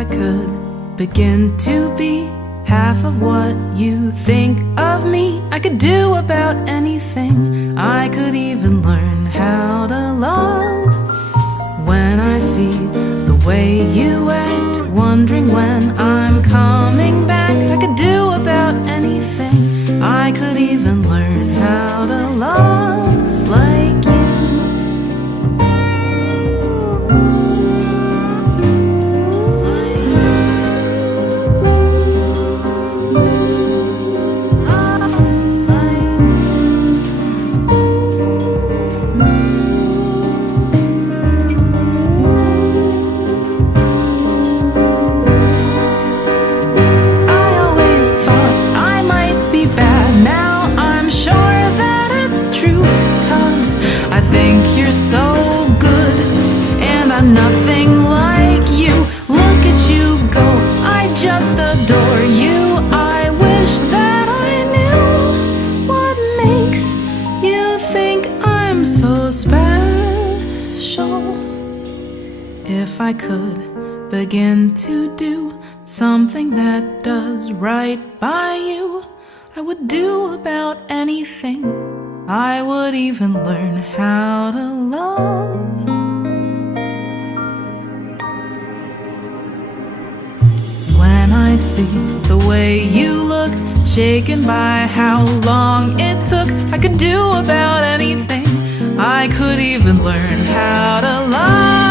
I could begin to be half of what you think of me, I could do about anything. I could even learn how to love. When I see the way you act, wondering when I'm coming back, I could do about anything. I could even learn how to love like you. So good, and I'm nothing like you. Look at you go, I just adore you. I wish that I knew what makes you think I'm so special. If I could begin to do something that does right by you, I would do about anything. I would even learn how to love. When I see the way you look, shaken by how long it took, I could do about anything. I could even learn how to love.